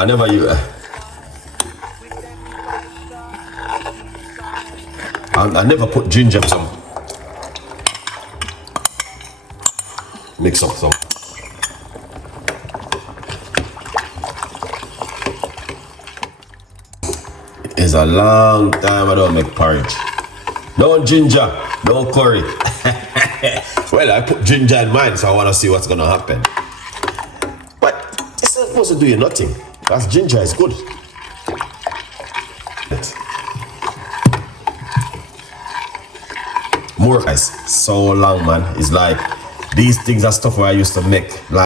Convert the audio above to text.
I never use. I never put ginger in some. Mix up some. It's a long time I don't make porridge. No ginger, no curry. Well, I put ginger in mine, so I want to see what's gonna happen. But it's not supposed to do you nothing. That's ginger is good. More guys, so long man. It's like these things are stuff where I used to make like